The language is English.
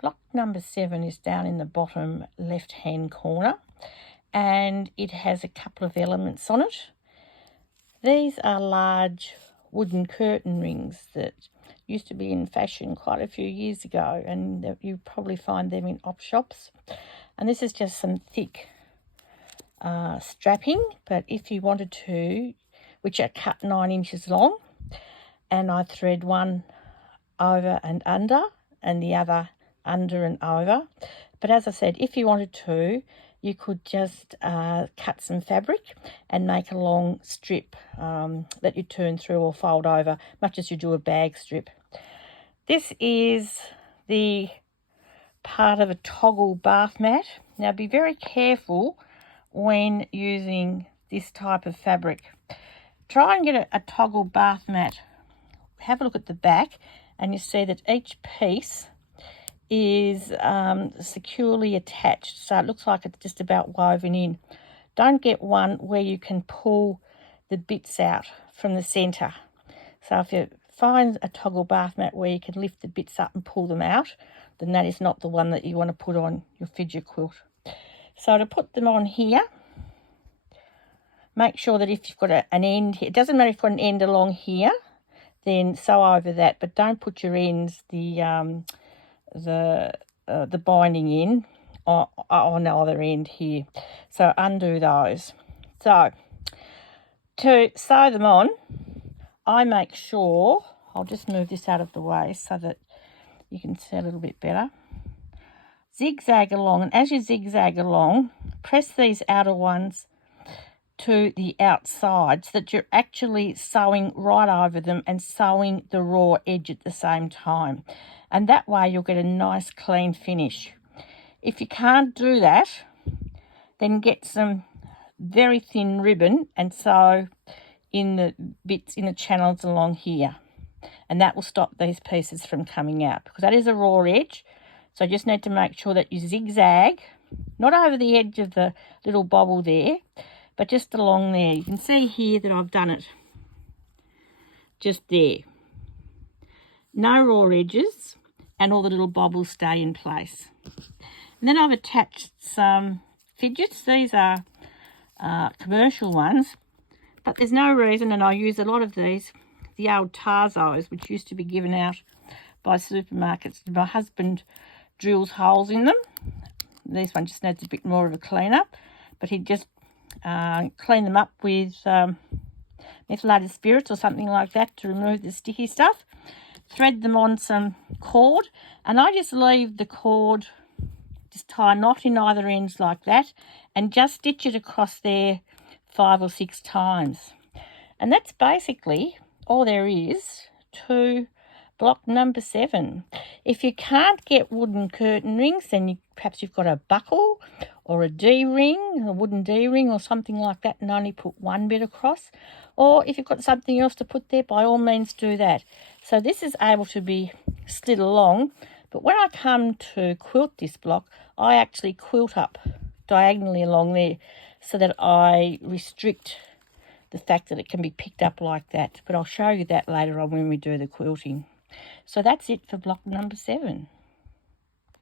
Block number 7 is down in the bottom left-hand corner, and it has a couple of elements on it. These are large wooden curtain rings that used to be in fashion quite a few years ago, and you probably find them in op shops. And this is just some thick strapping, but if you wanted to, which are cut 9 inches long, and I thread one over and under and the other under and over. But as I said, if you wanted to, you could just cut some fabric and make a long strip that you turn through or fold over, much as you do a bag strip. This is the part of a toggle bath mat. Now be very careful when using this type of fabric. Try and get a toggle bath mat. Have a look at the back and you see that each piece is securely attached, so it looks like it's just about woven in. Don't get one where you can pull the bits out from the centre. So if you find a toggle bath mat where you can lift the bits up and pull them out, then that is not the one that you want to put on your fidget quilt. So to put them on here, make sure that if you've got an end, it doesn't matter if you've got an end along here, then sew over that, but don't put your ends, the binding in on the other end here. So undo those. So to sew them on, I make sure, I'll just move this out of the way so that you can see a little bit better. Zigzag along, and as you zigzag along, press these outer ones to the outside so that you're actually sewing right over them and sewing the raw edge at the same time. And that way you'll get a nice clean finish. If you can't do that, then get some very thin ribbon and sew in the bits, in the channels along here. And that will stop these pieces from coming out, because that is a raw edge. So you just need to make sure that you zigzag, not over the edge of the little bobble there, but just along there. You can see here that I've done it just there. No raw edges, and all the little bobbles stay in place. And then I've attached some fidgets. These are commercial ones, but there's no reason, and I use a lot of these, the old Tarzos, which used to be given out by supermarkets. My husband drills holes in them. This one just needs a bit more of a clean up, but he'd just clean them up with methylated spirits or something like that to remove the sticky stuff. Thread them on some cord, and I just leave the cord, just tie a knot in either ends like that, and just stitch it across there 5 or 6 times. And that's basically all there is to block number 7. If you can't get wooden curtain rings, then perhaps you've got a buckle or a D-ring, a wooden D-ring or something like that, and only put one bit across. Or if you've got something else to put there, by all means do that. So this is able to be slid along, but when I come to quilt this block, I actually quilt up diagonally along there so that I restrict the fact that it can be picked up like that. But I'll show you that later on when we do the quilting. So that's it for block number 7.